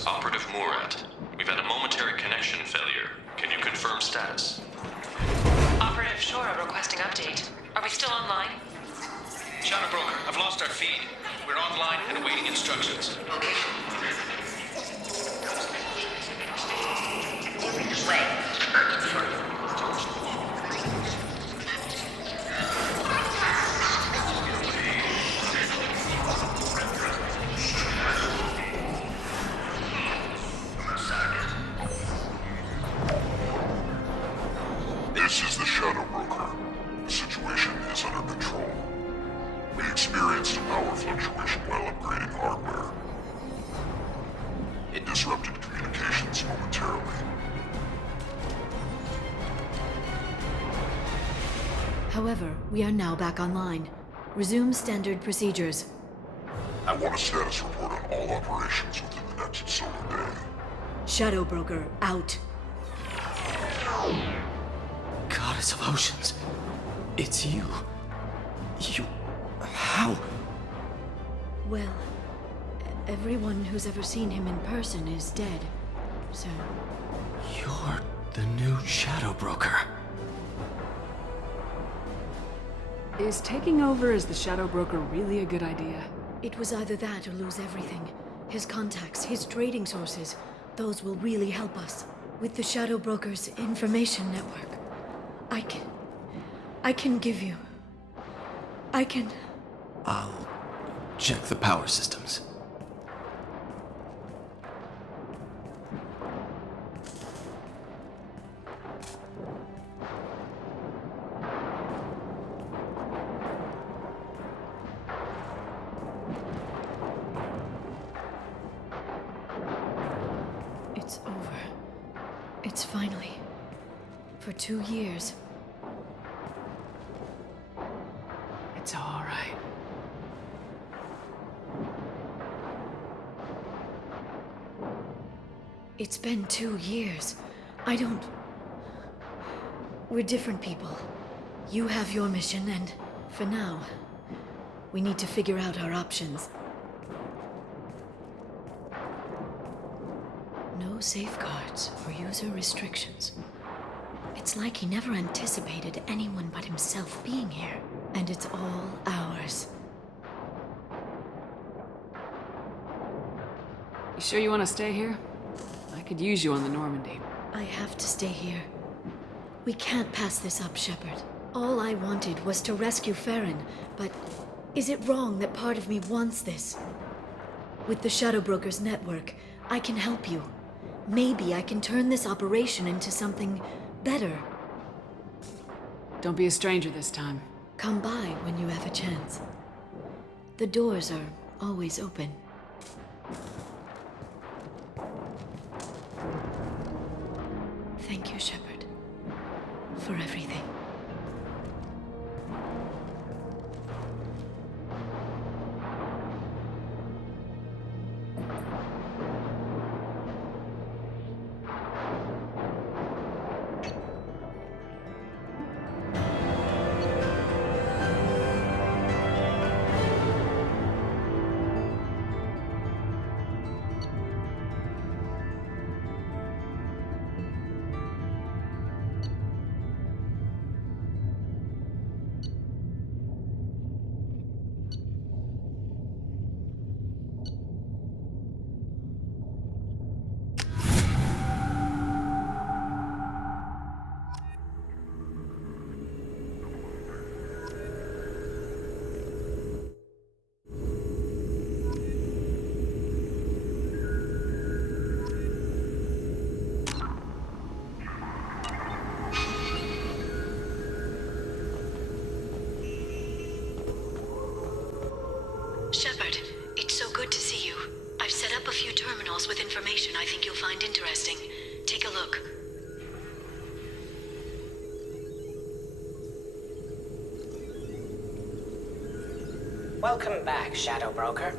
is Operative Murat. We've had a momentary connection failure. Can you confirm status? Operative Shora requesting update. Are we still online? Shadow Broker, I've lost our feed. We're online and awaiting instructions. This is the Shadow Broker. The situation is under control. We experienced a power fluctuation while upgrading hardware. It disrupted communications momentarily. However, we are now back online. Resume standard procedures. I want a status report on all operations within the next solar day. Shadow Broker, out. Goddess of Oceans. It's you. You... How? Well, everyone who's ever seen him in person is dead, so... You're the new Shadow Broker. Is taking over as the Shadow Broker really a good idea? It was either that or lose everything. His contacts, his trading sources, those will really help us. With the Shadow Broker's information network, I can give you... I'll check the power systems. It's over. It's finally... For 2 years. It's all right. It's been 2 years. I don't... We're different people. You have your mission, and for now, we need to figure out our options. No safeguards or user restrictions. It's like he never anticipated anyone but himself being here, and it's all ours. You sure you want to stay here? I could use you on the Normandy. I have to stay here. We can't pass this up, Shepard. All I wanted was to rescue Ferron, but is it wrong that part of me wants this? With the Shadow Broker's network, I can help you. Maybe I can turn this operation into something better. Don't be a stranger this time. Come by when you have a chance. The doors are always open. Thank you, Shepard, for everything. Shepard, it's so good to see you. I've set up a few terminals with information I think you'll find interesting. Take a look. Welcome back, Shadow Broker.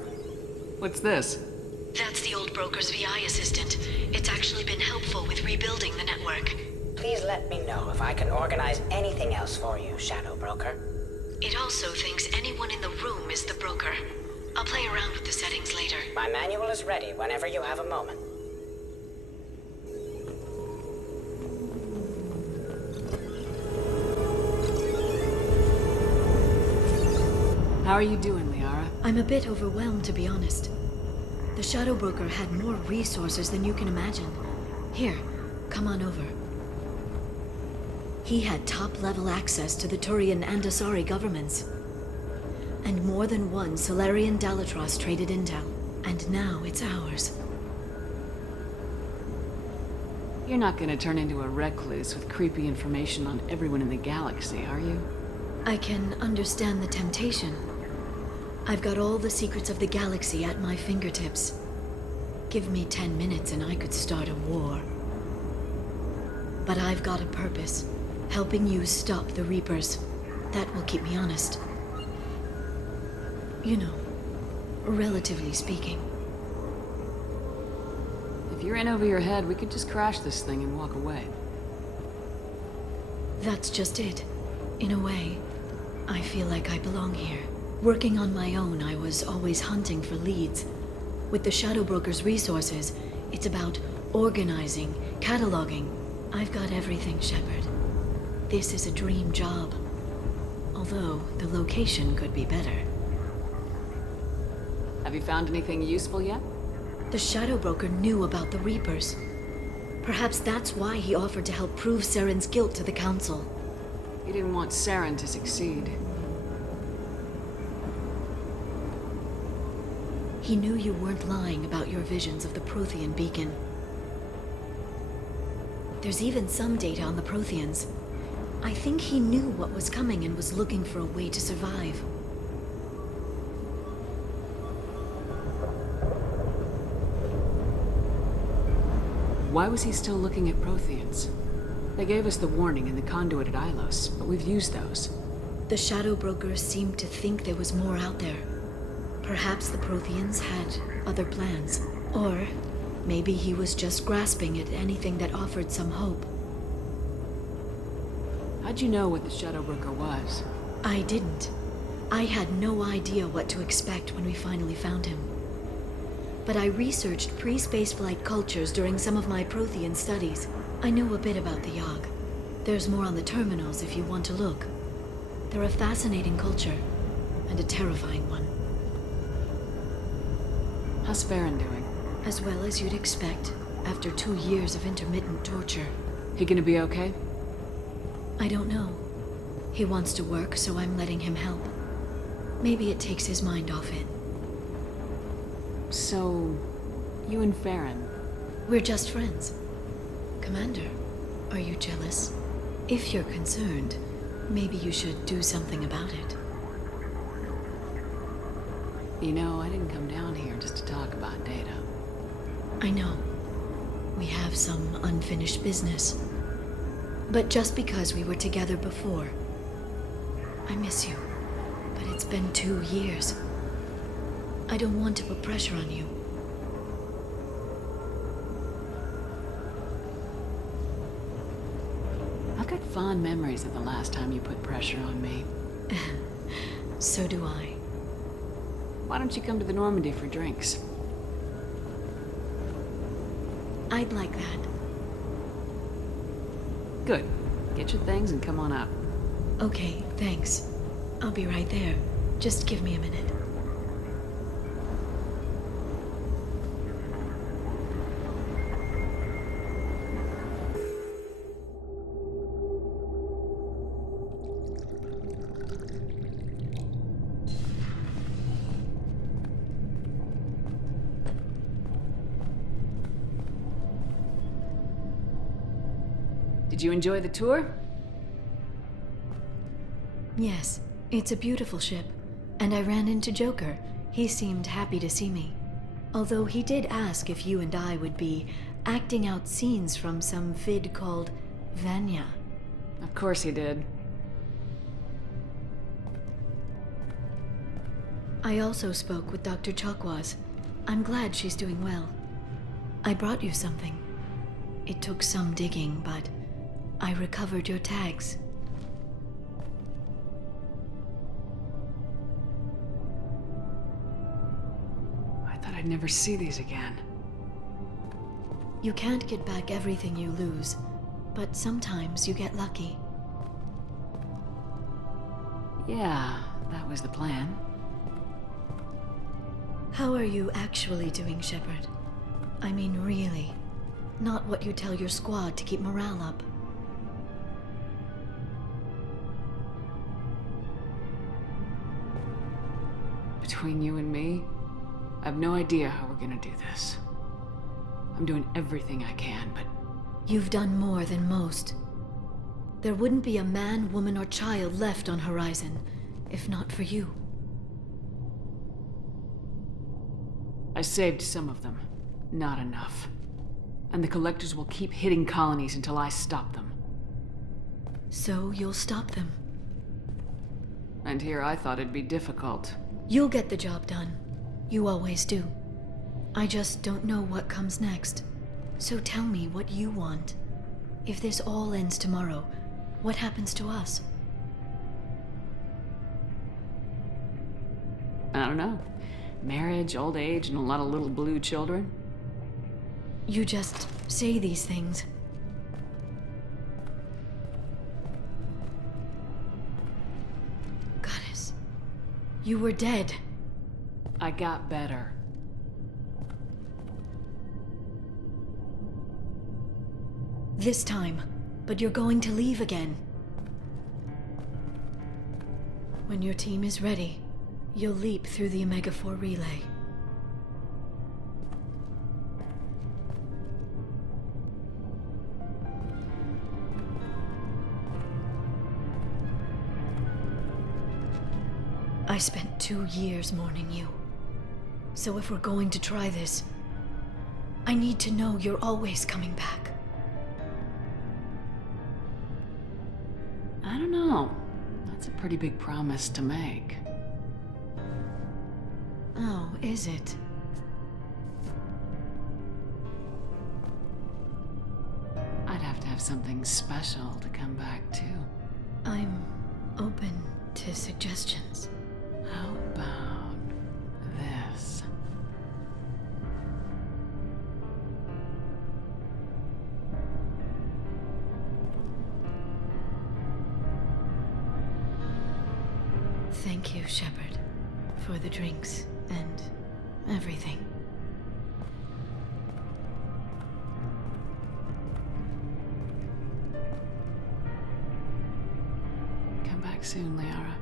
What's this? That's the old broker's VI assistant. It's actually been helpful with rebuilding the network. Please let me know if I can organize anything else for you, Shadow Broker. It also thinks anyone in the room is the broker. I'll play around with the settings later. My manual is ready whenever you have a moment. How are you doing, Liara? I'm a bit overwhelmed, to be honest. The Shadow Broker had more resources than you can imagine. Here, come on over. He had top-level access to the Turian and Asari governments. And more than one Solarian Dalatros traded intel. And now it's ours. You're not gonna turn into a recluse with creepy information on everyone in the galaxy, are you? I can understand the temptation. I've got all the secrets of the galaxy at my fingertips. Give me 10 minutes and I could start a war. But I've got a purpose. Helping you stop the Reapers. That will keep me honest. You know, relatively speaking. If you're in over your head, we could just crash this thing and walk away. That's just it. In a way, I feel like I belong here. Working on my own, I was always hunting for leads. With the Shadow Broker's resources, it's about organizing, cataloging. I've got everything, Shepard. This is a dream job. Although, the location could be better. Have you found anything useful yet? The Shadow Broker knew about the Reapers. Perhaps that's why he offered to help prove Saren's guilt to the Council. He didn't want Saren to succeed. He knew you weren't lying about your visions of the Prothean beacon. There's even some data on the Protheans. I think he knew what was coming and was looking for a way to survive. Why was he still looking at Protheans? They gave us the warning in the conduit at Ilos, but we've used those. The Shadow Broker seemed to think there was more out there. Perhaps the Protheans had other plans. Or maybe he was just grasping at anything that offered some hope. How'd you know what the Shadow Broker was? I didn't. I had no idea what to expect when we finally found him. But I researched pre-spaceflight cultures during some of my Prothean studies. I know a bit about the Yogg. There's more on the terminals if you want to look. They're a fascinating culture, and a terrifying one. How's Farron doing? As well as you'd expect, after 2 years of intermittent torture. He gonna be okay? I don't know. He wants to work, so I'm letting him help. Maybe it takes his mind off it. So, you and Farron? We're just friends. Commander, are you jealous? If you're concerned, maybe you should do something about it. You know, I didn't come down here just to talk about data. I know. We have some unfinished business. But just because we were together before, I miss you. But it's been 2 years. I don't want to put pressure on you. I've got fond memories of the last time you put pressure on me. So do I. Why don't you come to the Normandy for drinks? I'd like that. Good. Get your things and come on up. Okay, thanks. I'll be right there. Just give me a minute. Did you enjoy the tour? Yes, it's a beautiful ship. And I ran into Joker. He seemed happy to see me. Although he did ask if you and I would be acting out scenes from some vid called Vanya. Of course he did. I also spoke with Dr. Chakwas. I'm glad she's doing well. I brought you something. It took some digging, but I recovered your tags. I'd never see these again. You can't get back everything you lose, but sometimes you get lucky. Yeah, that was the plan. How are you actually doing, Shepard? I mean, really. Not what you tell your squad to keep morale up. Between you and me, I have no idea how we're gonna do this. I'm doing everything I can, but You've done more than most. There wouldn't be a man, woman, or child left on Horizon, if not for you. I saved some of them. Not enough. And the Collectors will keep hitting colonies until I stop them. So you'll stop them. And here I thought it'd be difficult. You'll get the job done. You always do. I just don't know what comes next. So tell me what you want. If this all ends tomorrow, what happens to us? I don't know. Marriage, old age, and a lot of little blue children? You just say these things. Goddess, you were dead. I got better. This time, but you're going to leave again. When your team is ready, you'll leap through the Omega-4 relay. I spent 2 years mourning you. So if we're going to try this, I need to know you're always coming back. I don't know. That's a pretty big promise to make. Oh, is it? I'd have to have something special to come back to. I'm open to suggestions. How about this? Thank you, Shepard, for the drinks and everything. Come back soon, Liara.